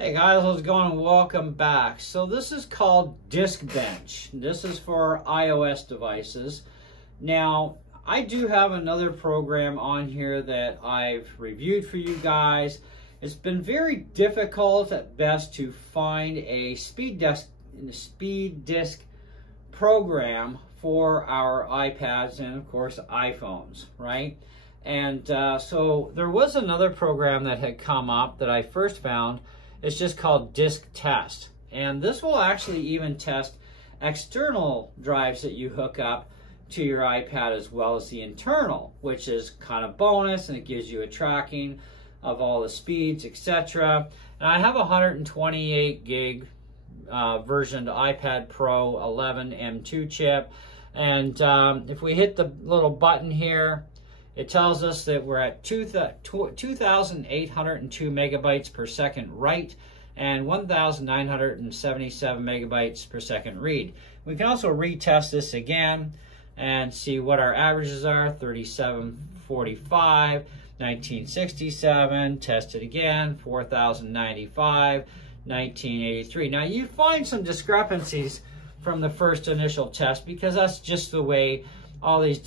Hey guys, how's it going? Welcome back. So this is called DiskBench. This is for iOS devices. Now, I do have another program on here that I've reviewed for you guys. It's been very difficult at best to find a speed disk program for our iPads and of course iPhones, right? And so there was another program that had come up that I first found. It's just called DiskTest. And this will actually even test external drives that you hook up to your iPad as well as the internal, which is kind of bonus, and it gives you a tracking of all the speeds, etc. And I have a 128 gig versioned iPad Pro 11 M2 chip. And if we hit the little button here, it tells us that we're at 2,802 megabytes per second write and 1,977 megabytes per second read. We can also retest this again and see what our averages are. 3745, 1967, test it again, 4,095, 1983. Now you find some discrepancies from the first initial test because that's just the way all these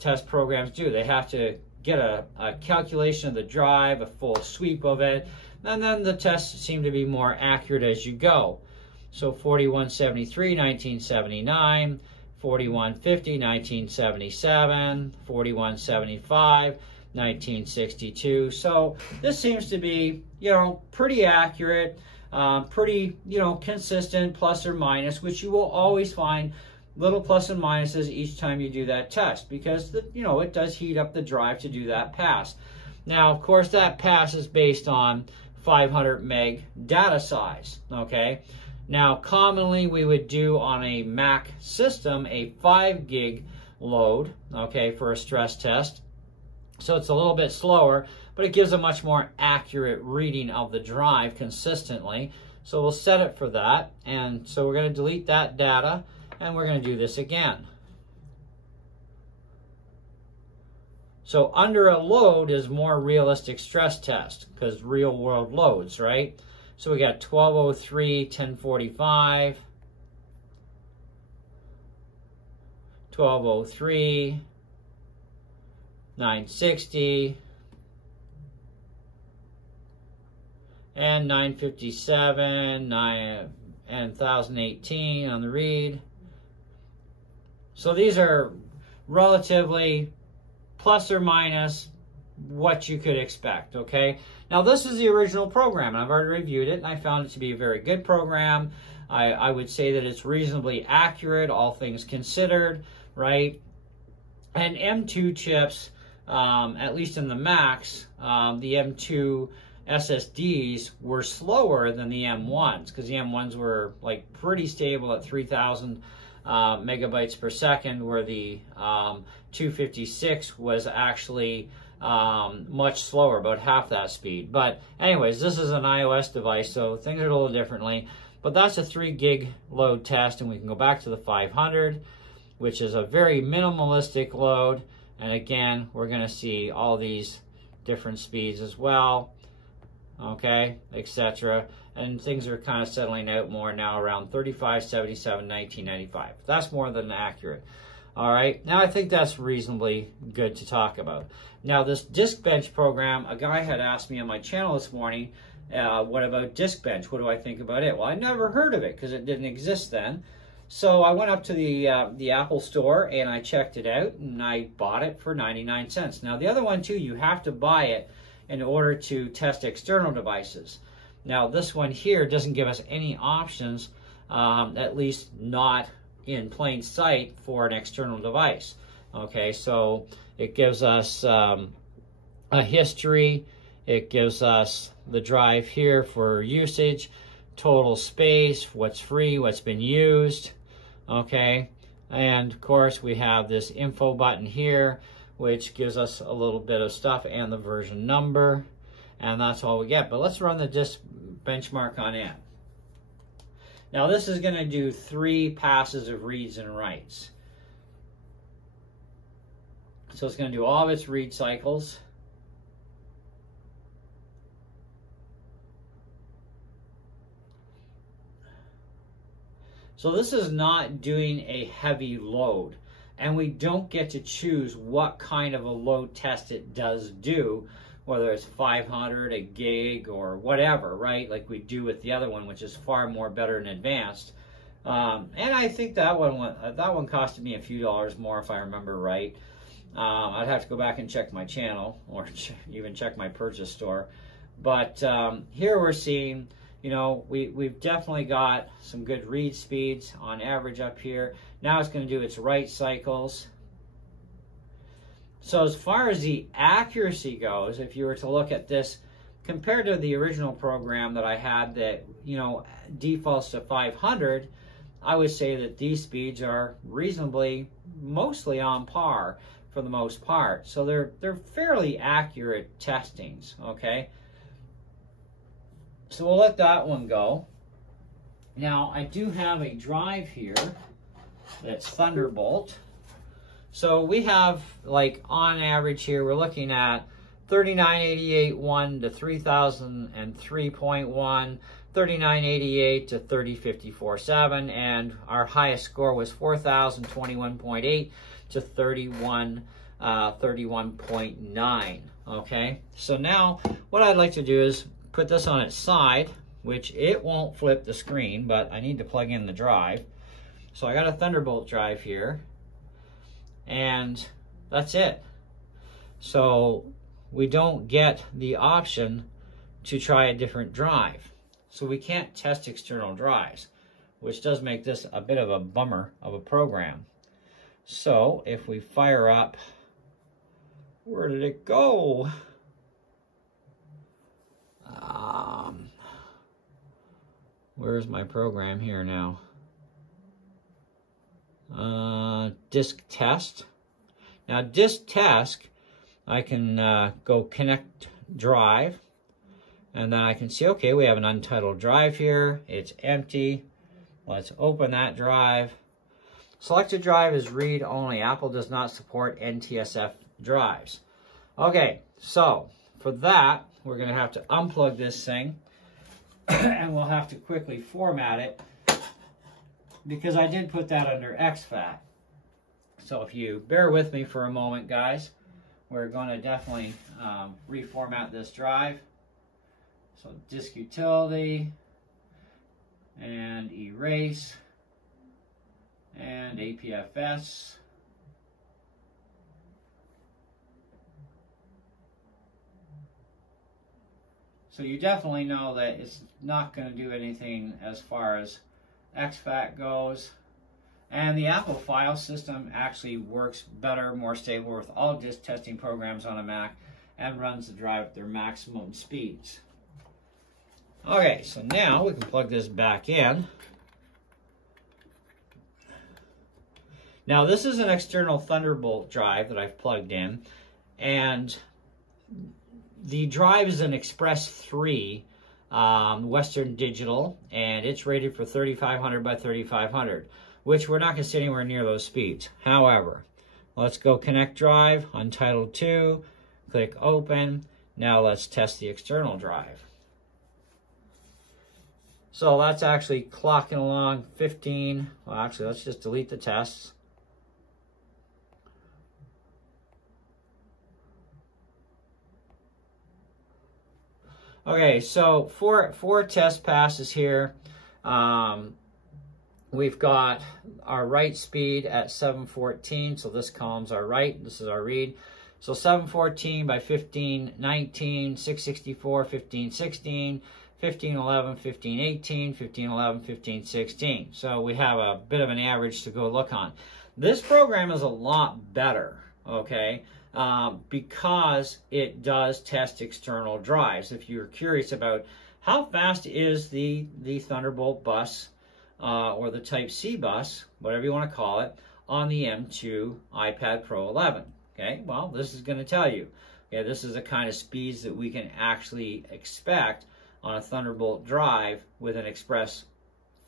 test programs do. They have to get a calculation of the drive, a full sweep of it, and then the tests seem to be more accurate as you go. So 4173, 1979, 4150, 1977, 4175, 1962. So this seems to be, pretty accurate, pretty, consistent, plus or minus, which you will always find little plus and minuses each time you do that test because, it does heat up the drive to do that pass. Now, of course, that pass is based on 500 meg data size, okay? Now, commonly we would do on a Mac system a 5 gig load, okay, for a stress test. So it's a little bit slower, but it gives a much more accurate reading of the drive consistently. So we'll set it for that. And so we're going to delete that data. And we're going to do this again. So under a load is more realistic stress test because real world loads, right? So we got 1203, 1045, 1203, 960, and 957, and 1018 on the read. So these are relatively plus or minus what you could expect, okay? Now this is the original program, and I've already reviewed it, and I found it to be a very good program. I would say that it's reasonably accurate, all things considered, right? And M2 chips, at least in the Macs, the M2 SSDs were slower than the M1s, because the M1s were like pretty stable at 3,000 megabytes per second, where the 256 was actually much slower, about half that speed. But anyways, this is an iOS device, so things are a little differently. But that's a 3 gig load test, and we can go back to the 500, which is a very minimalistic load. And again, we're going to see all these different speeds as well, okay, etc. And things are kind of settling out more now around 3577, 1995. That's more than accurate. All right, now I think that's reasonably good to talk about. Now this DiskBench program, a guy had asked me on my channel this morning, what about DiskBench? What do I think about it? Well, I never heard of it because it didn't exist then. So I went up to the Apple store and I checked it out, and I bought it for 99 cents. Now the other one too, you have to buy it in order to test external devices. Now this one here doesn't give us any options, at least not in plain sight, for an external device. Okay, so it gives us a history, it gives us the drive here for usage, total space, what's free, what's been used, okay, and of course we have this info button here, which gives us a little bit of stuff and the version number, and that's all we get. But let's run the disk benchmark on it. Now this is going to do 3 passes of reads and writes. So it's going to do all of its read cycles. So this is not doing a heavy load. And we don't get to choose what kind of a load test it does do, whether it's 500, a gig, or whatever, right? Like we do with the other one, which is far more better and advanced. And I think that one costed me a few dollars more, if I remember right. I'd have to go back and check my channel, or even check my purchase store. But here we're seeing, you know, we've definitely got some good read speeds on average up here. Now it's going to do its write cycles. So as far as the accuracy goes, if you were to look at this compared to the original program that I had that, you know, defaults to 500, I would say that these speeds are reasonably, mostly on par for the most part. So they're fairly accurate testings, okay? So we'll let that one go. Now, I do have a drive here that's Thunderbolt. So we have, like, on average here, we're looking at 3988.1 to 3003.1, 3988 to 3054.7, and our highest score was 4021.8 to 31.9. Okay, so now what I'd like to do is put this on its side, which it won't flip the screen, but I need to plug in the drive. So I got a Thunderbolt drive here, and that's it. So we don't get the option to try a different drive. So we can't test external drives, which does make this a bit of a bummer of a program. So if we fire up, where did it go? Where's my program here now? DiskTest. Now DiskTest, I can go connect drive, and then I can see, okay, we have an untitled drive here. It's empty. Let's open that drive. Selected drive is read only. Apple does not support NTSC drives. Okay, so for that, we're going to have to unplug this thing, and we'll have to quickly format it, because I did put that under exFAT. So if you bear with me for a moment, guys, we're going to definitely reformat this drive. So disk utility, and erase, and APFS. So you definitely know that it's not going to do anything as far as exFAT goes. And the Apple file system actually works better, more stable with all disk testing programs on a Mac, and runs the drive at their maximum speeds. Okay, so now we can plug this back in. Now this is an external Thunderbolt drive that I've plugged in, and the drive is an Express 3 Western Digital, and it's rated for 3500 by 3500, which we're not going to see anywhere near those speeds. However, let's go connect drive, Untitled 2, click open. Now let's test the external drive. So that's actually clocking along 15. Well, actually, let's just delete the tests. Okay, so four test passes here. We've got our write speed at 714, so this column's our write, this is our read. So 714 by 1519, 664, 1516, 1511, 1518, 1511, 1516. So we have a bit of an average to go look on. This program is a lot better, okay, because it does test external drives. If you're curious about how fast is the Thunderbolt bus, or the Type-C bus, whatever you want to call it, on the M2 iPad Pro 11. Okay, well, this is going to tell you. Okay, this is the kind of speeds that we can actually expect on a Thunderbolt drive with an Express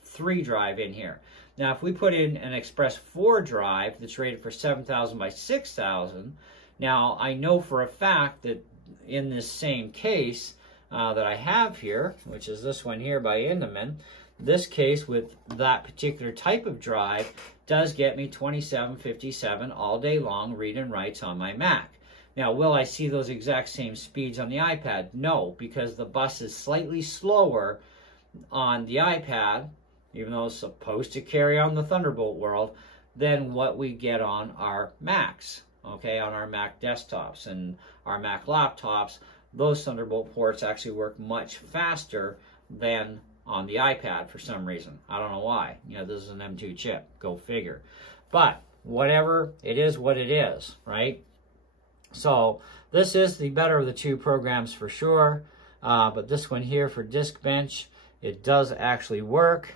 3 drive in here. Now, if we put in an Express 4 drive that's rated for 7,000 by 6,000, now I know for a fact that in this same case that I have here, which is this one here by Indeman, this case with that particular type of drive does get me 2757 all day long read and writes on my Mac. Now, will I see those exact same speeds on the iPad? No, because the bus is slightly slower on the iPad, even though it's supposed to carry on the Thunderbolt world, than what we get on our Macs, okay, on our Mac desktops and our Mac laptops. Those Thunderbolt ports actually work much faster than on the iPad for some reason. I don't know why. You know, this is an M2 chip. Go figure. But whatever, it is what it is, right? So this is the better of the two programs for sure. But this one here for DiskBench, it does actually work,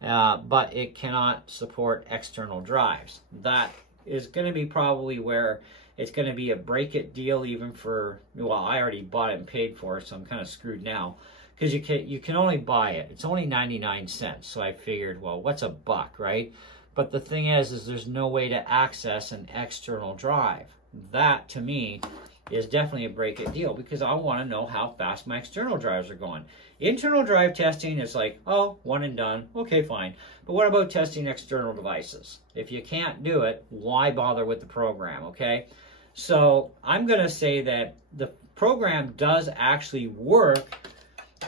but it cannot support external drives. That is going to be probably where it's going to be a break-it deal even for, well, I already bought it and paid for it, so I'm kind of screwed now. Because you can only buy it. It's only 99 cents. So I figured, well, what's a buck, right? But the thing is there's no way to access an external drive. That, to me, is definitely a break-it deal because I want to know how fast my external drives are going. Internal drive testing is like, oh, one and done. Okay, fine. But what about testing external devices? If you can't do it, why bother with the program, okay? So I'm going to say that the program does actually work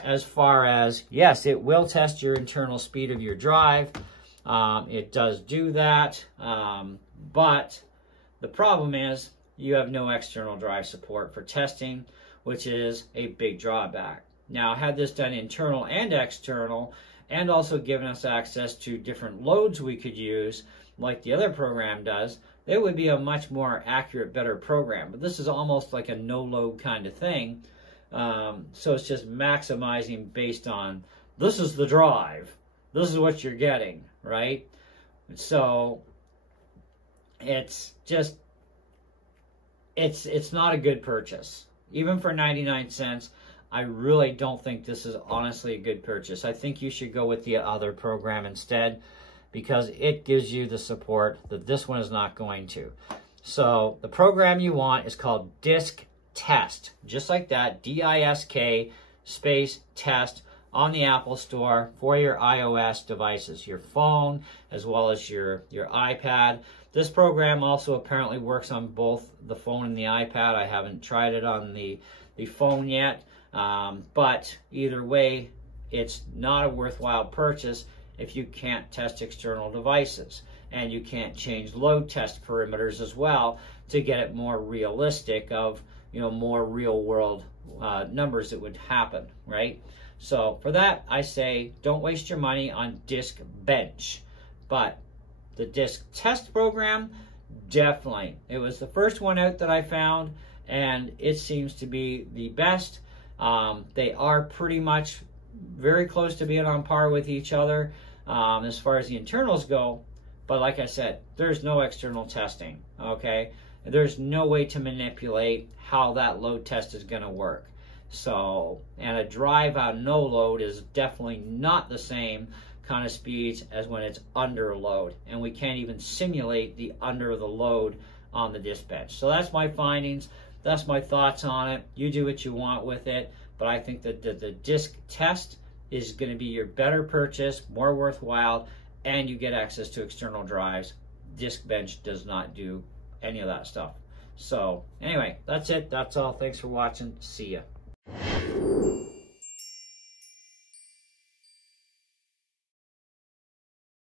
as far as, yes, it will test your internal speed of your drive. It does do that. But the problem is you have no external drive support for testing, which is a big drawback. Now, had this done internal and external, and also given us access to different loads we could use, like the other program does, it would be a much more accurate, better program. But this is almost like a no-load kind of thing. So it's just maximizing based on, this is the drive, this is what you're getting, right? So it's just, it's not a good purchase. Even for 99 cents, I really don't think this is honestly a good purchase. I think you should go with the other program instead because it gives you the support that this one is not going to. So the program you want is called DiskTest, just like that, D-I-S-K space test on the Apple Store for your iOS devices, your phone as well as your iPad. This program also apparently works on both the phone and the iPad. I haven't tried it on the phone yet, but either way, it's not a worthwhile purchase if you can't test external devices. And you can't change load test perimeters as well to get it more realistic of, you know, more real world numbers that would happen, right? So for that, I say don't waste your money on DiskBench. But the DiskTest program, definitely. It was the first one out that I found, and it seems to be the best. They are pretty much very close to being on par with each other as far as the internals go. But like I said, there's no external testing, okay? There's no way to manipulate how that load test is going to work. So, and a drive on no load is definitely not the same kind of speeds as when it's under load. And we can't even simulate the under the load on the DiskBench. So that's my findings. That's my thoughts on it. You do what you want with it. But I think that the DiskTest is going to be your better purchase, more worthwhile, and you get access to external drives. DiskBench does not do any of that stuff. So anyway, that's it. That's all. Thanks for watching. See ya.